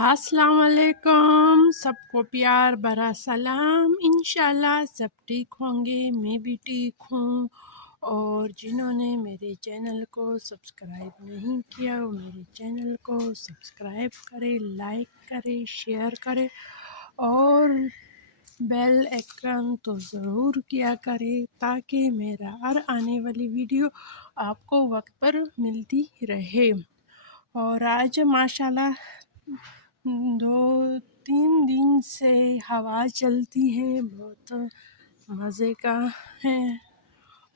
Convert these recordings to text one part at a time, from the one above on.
अस्सलाम वालेकुम, सबको प्यार भरा सलाम। इंशाल्लाह सब ठीक होंगे, मैं भी ठीक हूँ। और जिन्होंने मेरे चैनल को सब्सक्राइब नहीं किया वो मेरे चैनल को सब्सक्राइब करें, लाइक करें, शेयर करें और बेल आइकन तो ज़रूर किया करें ताकि मेरा हर आने वाली वीडियो आपको वक्त पर मिलती रहे। और आज माशाल्लाह 2-3 दिन से हवा चलती है, बहुत मज़े का है।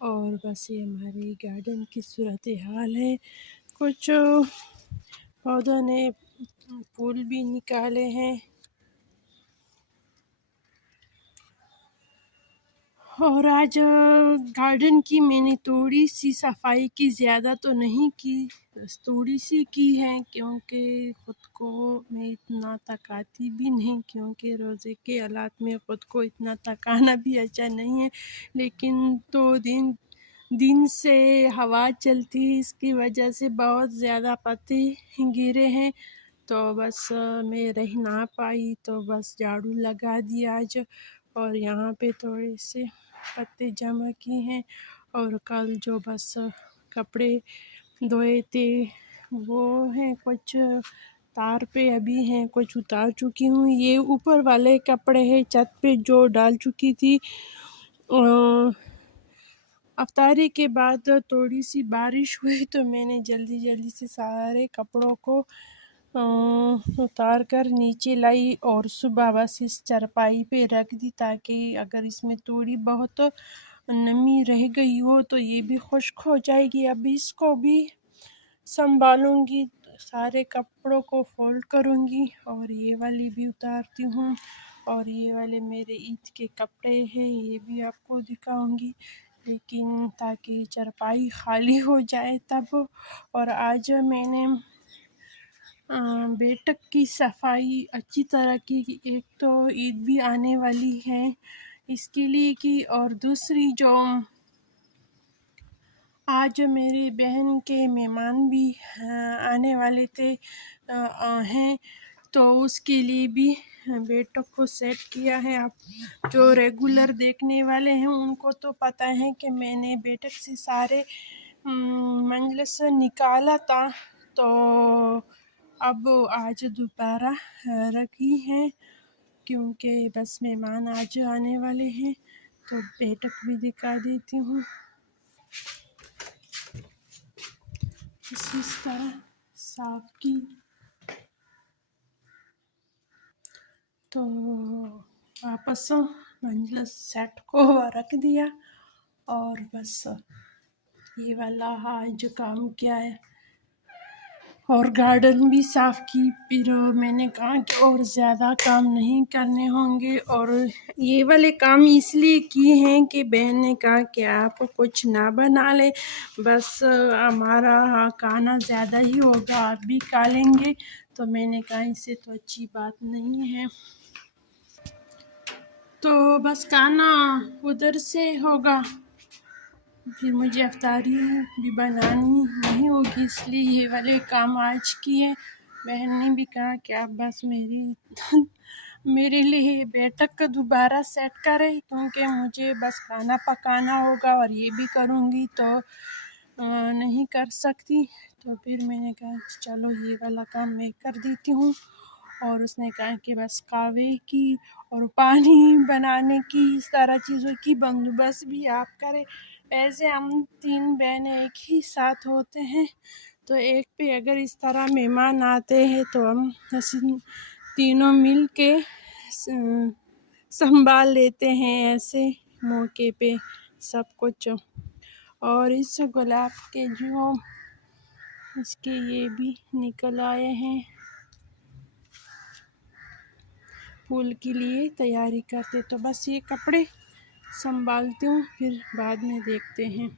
और बस ये हमारे गार्डन की सूरत हाल है। कुछ पौधों ने फूल भी निकाले हैं और आज गार्डन की मैंने थोड़ी सी सफाई की, ज़्यादा तो नहीं की, बस थोड़ी सी की है क्योंकि ख़ुद को मैं इतना थकाती भी नहीं, क्योंकि रोज़े के हालात में ख़ुद को इतना थकाना भी अच्छा नहीं है। लेकिन तो दिन दिन से हवा चलती है, इसकी वजह से बहुत ज़्यादा पत्ते गिरे हैं। तो बस मैं रह ना पाई तो बस झाड़ू लगा दिया आज। और यहाँ पे थोड़े से पत्ते जमा किए हैं और कल जो बस कपड़े धोए थे वो हैं, कुछ तार पे अभी हैं, कुछ उतार चुकी हूँ। ये ऊपर वाले कपड़े हैं छत पे जो डाल चुकी थी। अफ्तारी के बाद थोड़ी सी बारिश हुई तो मैंने जल्दी जल्दी से सारे कपड़ों को उतार कर नीचे लाई और सुबह बस इस चारपाई पे रख दी ताकि अगर इसमें थोड़ी बहुत नमी रह गई हो तो ये भी खुश्क हो जाएगी। अब इसको भी संभालूंगी, सारे कपड़ों को फोल्ड करूंगी और ये वाली भी उतारती हूँ। और ये वाले मेरे ईद के कपड़े हैं, ये भी आपको दिखाऊंगी, लेकिन ताकि चारपाई खाली हो जाए तब। और आज मैंने बैठक की सफाई अच्छी तरह की, एक तो ईद भी आने वाली है इसके लिए की, और दूसरी जो आज मेरी बहन के मेहमान भी आने वाले थे हैं, तो उसके लिए भी बैठक को सेट किया है। आप जो रेगुलर देखने वाले हैं उनको तो पता है कि मैंने बैठक से सारे मंजलिस निकाला था, तो अब आज दोबारा रखी है क्योंकि बस मेहमान आज आने वाले हैं। तो बैठक भी दिखा देती हूँ। इस तरह साफ की तो वापस मंजिल सेट को रख दिया और बस ये वाला आज काम किया है और गार्डन भी साफ़ की। फिर मैंने कहा कि और ज़्यादा काम नहीं करने होंगे, और ये वाले काम इसलिए किए हैं कि बहन ने कहा कि आप कुछ ना बना ले, बस हमारा खाना ज़्यादा ही होगा, आप भी खा लेंगे। तो मैंने कहा इससे तो अच्छी बात नहीं है, तो बस खाना उधर से होगा, फिर मुझे अफ्तारी भी बनानी नहीं होगी, इसलिए ये वाले काम आज किए। बहन ने भी कहा कि आप बस मेरे लिए बैठक का दोबारा सेट करें क्योंकि मुझे बस खाना पकाना होगा और ये भी करूँगी तो नहीं कर सकती। तो फिर मैंने कहा चलो ये वाला काम मैं कर देती हूँ। और उसने कहा कि बस कहवे की और पानी बनाने की, इस तरह चीज़ों की बंदोबस्त भी आप करें। ऐसे हम 3 बहनें एक ही साथ होते हैं, तो एक पे अगर इस तरह मेहमान आते हैं तो हम तीनों मिल के संभाल लेते हैं ऐसे मौके पे सब कुछ। और इस गुलाब के जो इसके ये भी निकल आए हैं, फूल के लिए तैयारी करते, तो बस ये कपड़े संभालती हूँ फिर बाद में देखते हैं।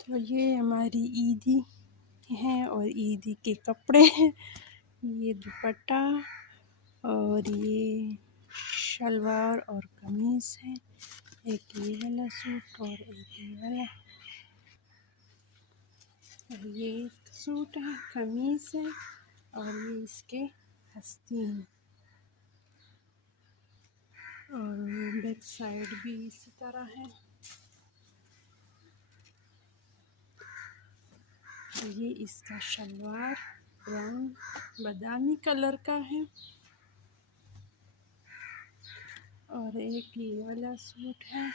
तो ये हमारी ईदी हैं और ईदी के कपड़े हैं, ये दुपट्टा और ये शलवार और कमीज़ है, एक ये वाला सूट और एक ये वाला, और ये सूट है, कमीज़ है और ये इसके آستین، اور بیک سائڈ بھی اسی طرح ہے. یہ اس کا شلوار براؤن بادامی کلر کا ہے، اور ایک یہ والا سوٹ ہے.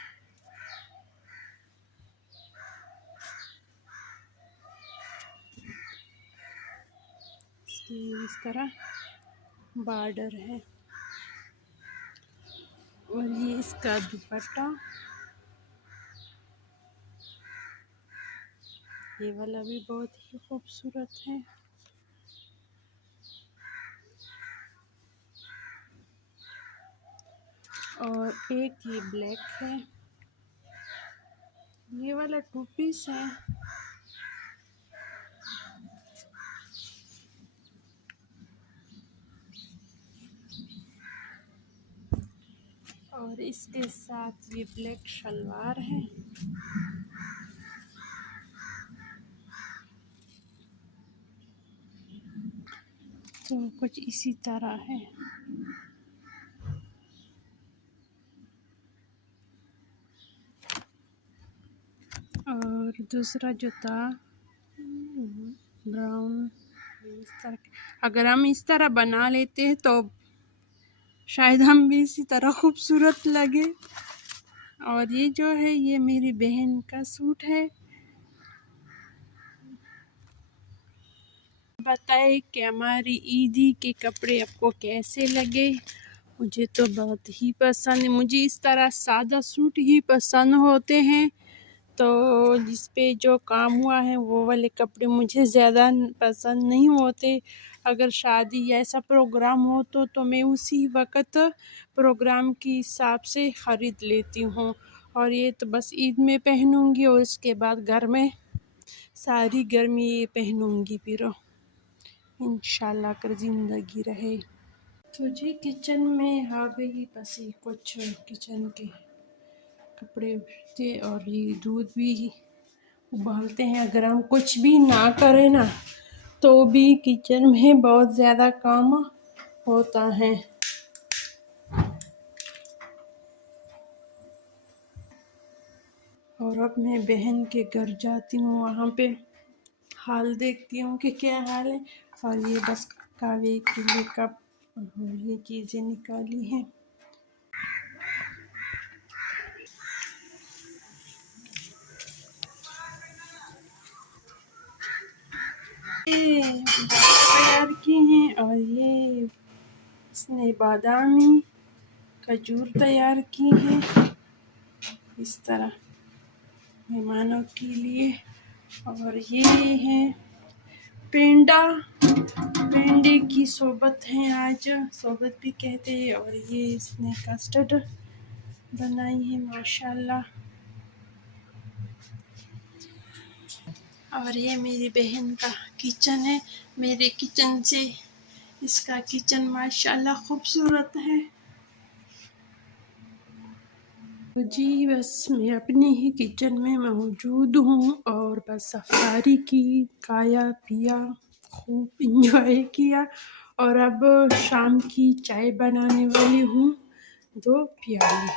اس کی اس طرح بارڈر ہے، اور یہ اس کا دوپٹہ. یہ والا بھی بہت ہی خوبصورت ہے. اور ایک یہ بلیک ہے، یہ والا 2 پیس ہے. اور اس کے ساتھ یہ بلیک شلوار ہے. تو کچھ اسی طرح ہے. اور دوسرا جو تھا براؤن، اس طرح اگر ہم اس طرح بنا لیتے ہیں تو شاید ہم بھی اسی طرح خوبصورت لگے. اور یہ جو ہے یہ میری بہن کا سوٹ ہے. بتائے کہ ہماری عیدی کے کپڑے آپ کو کیسے لگے. مجھے تو بہت ہی پسند ہے. مجھے اس طرح سادہ سوٹ ہی پسند ہوتے ہیں، تو جس پہ جو کام ہوا ہے وہ والے کپڑے مجھے زیادہ پسند نہیں ہوتے. اگر شادی یا ایسا پروگرام ہو تو میں اسی وقت پروگرام کے حساب سے خرید لیتی ہوں. اور یہ تو بس عید میں پہنوں گی، اور اس کے بعد گھر میں ساری گرمی یہ پہنوں گی پھر انشاءاللہ اگر زندگی رہے تو. جی کچن میں آ گئی، بس یہ کچھ کچن کے کپڑے تھے، اور یہ دودھ بھی ابالتے ہیں. اگر ہم کچھ بھی نہ کریں نا تو بھی کچن میں بہت زیادہ کام ہوتا ہے. اور اب میں بہن کے گھر جاتی ہوں، وہاں پہ حال دیکھتی ہوں کہ کیا حال ہے. اور یہ بس کاوے کے لیے کپ اور یہ چیزیں نکالی ہیں. یہ تیار کی ہیں، اور یہ اس نے بادامی کھجور تیار کی ہیں اس طرح مہمانوں کے لیے. اور یہ ہے پینڈے کی صحبت ہے، آج صحبت بھی کہتے ہیں. اور یہ اس نے کسٹرڈ بنائی ہے ماشاءاللہ. اور یہ میری بہن کا کچن ہے. میرے کچن سے اس کا کچن ماشاءاللہ خوبصورت ہے. جی بس میں اپنے ہی کچن میں موجود ہوں، اور بس سفاری کی، کھایا پیا، خوب انجوائے کیا. اور اب شام کی چائے بنانے والی ہوں 2 پیالے.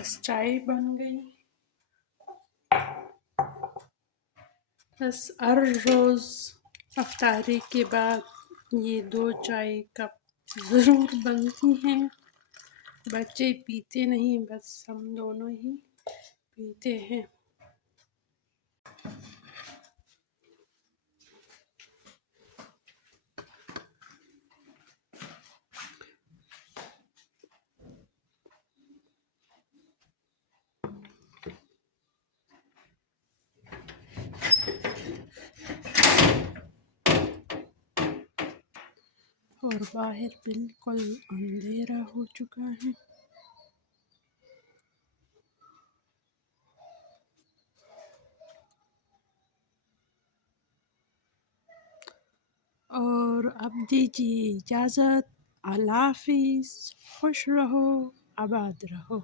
بس چائے بن گئی. بس ہر روز افطاری کے بعد یہ 2 چائے کپ ضرور بنتی ہیں. بچے پیتے نہیں، بس ہم دونوں ہی پیتے ہیں. اور باہر بالکل اندھیرا ہو چکا ہے. اور اب دیجیے اجازت. اللہ حافظ. خوش رہو، آباد رہو.